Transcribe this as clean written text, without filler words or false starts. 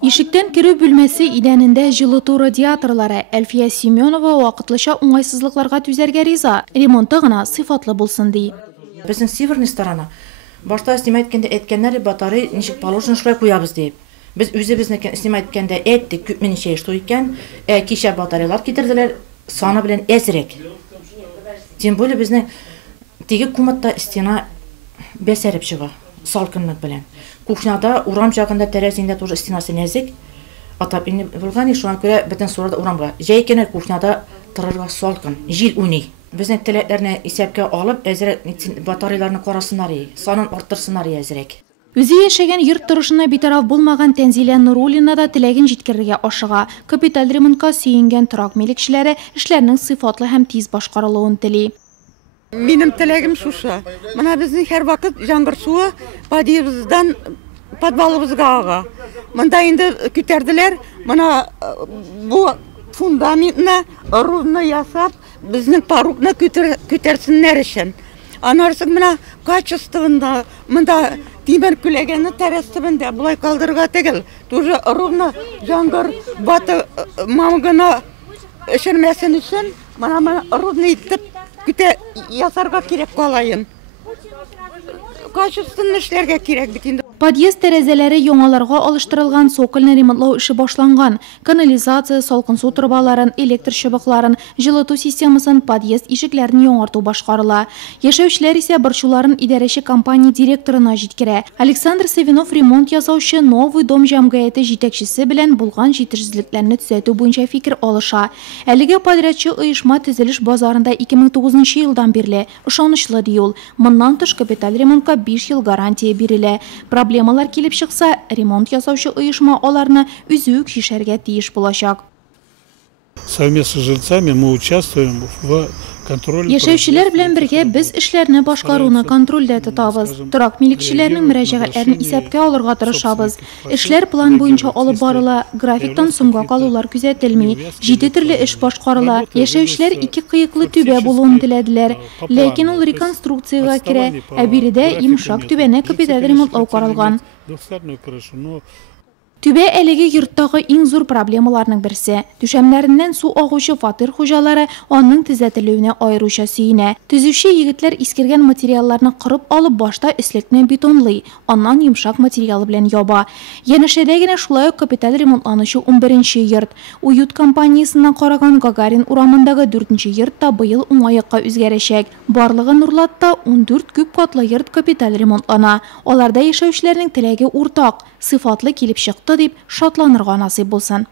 Ишектен кирүү бүлмәсе идәнендә жылыту радиаторлары. Әлфия Семенова вакытлыча уңайсызлыкларга түзәргә риза. Ремонты гына сыйфатлы булсын ди. Безнең северный сторона башта снимать иткәндә әйткәннәр батарея ничек положено шулай куябыз дип. Без үзебезне снимать иткәндә әйттек, күп минчә что икән, кичә батареялар китерделәр, саны белән әзрәк. Тем более безнең теге комнатта стена бәсәреп чыга, салкынлык белән. Кухняда урам җагында тәрәзәсендә тоже стенасы нәзик. Отопление булган, шуңа күрә бөтен сурада урамга. Җәй кухняда торырга салкын, җил уйный. Безнең теләкләрне исәпкә алып, әзрәк батареяларны карасыннар, санын арттырсыннар әзрәк. Үзе яшәгән йорт торышына битараф булмаган Тәнзилә Нуруллина да теләген җиткерергә ашыга. Капиталь ремонтка сөенгән торак милекчеләре эшләрнең сыйфатлы һәм тиз башкарылуын тели. Минем теләгем шушы. Менә безнең һәр вакыт яңгыр суы подъезддан подвалыбызга ага. Монда инде күтәрделәр. Менә бу фундаментны ровно ясап, безнең порогны күтәрсеннәр өчен. Анарсы менә качествында, монда тимер күләгәнне тәрәстебендә булай калдырырга түгел. Тоже ровно яңгыр баты мамгына эшермәсен өчен, менә ровно итеп ясарга кирәк калайын. Качественно эшләргә кирәк бит инде. Подъезд тәрәзәләре яңаларга алыштырылган, сокольны ремонтлау эше башланган. Канализация, салкын су трубаларын, электр чыбыкларын, жылыту системасын, подъезд ишекләрен яңарту башкарыла. Яшәүчеләр исә борчуларын идарәче компания директорына җиткерә. Александр Савинов ремонт ясаучы Новый дом җәмгыяте җитәкчесе белән булган җитешсезлекләрне төзәтү буенча фикер алыша. Әлегә подрядчы оешма төзелеш базарында 2009 елдан бирле. Ышанычлы ди ул. Моннан тыш капиталь ремонтка 5 ел гарантия бирелә. Проблемалар килеп чыкса, ремонт ясаучы оешма аларны үзүк шишәргә тиеш булачак. Совместно с жильцами мы участвуем в контроле. Яшәүчеләр белән бергә без эшләрне башкаруны контрольдә тотабыз. Торак милекчеләрнең мөрәҗәгатьләрен исәпкә алырга тырышабыз. Эшләр план буенча алып барыла, графиктан соңга калулар күзәтелми. 7 төрле эш башкарыла. Яшәүчеләр 2 кыеклы түбә булуын теләделәр. Ләкин ул реконструкциягә керә, ә биредә йомшак түбәне капиталь ремонтлау каралган. Түбә әлеге йорттагы иң зур проблемаларның берсе. Түшәмнәреннән су агучы фатир хуҗалары аның төзәтелүенә аеруча сөенә. Төзүче егетләр искергән материалларны кырып алып башта өслекне бетонлый, аннан йомшак материалы белән яба. Янәшәдә генә шулай ук капиталь ремонтланучы 11-нче йорт. Уют компаниясеннән караган Гагарин урамындагы 4-нче йорт та быел уңайыкка үзгәрәчәк. Барлыгы Нурлатта 14 күп катлы йорт капиталь ремонтлана. Аларда яшәүчеләрнең теләге уртак, сыйфатлы килеп чыкты дип шатланырга насыйп булсын.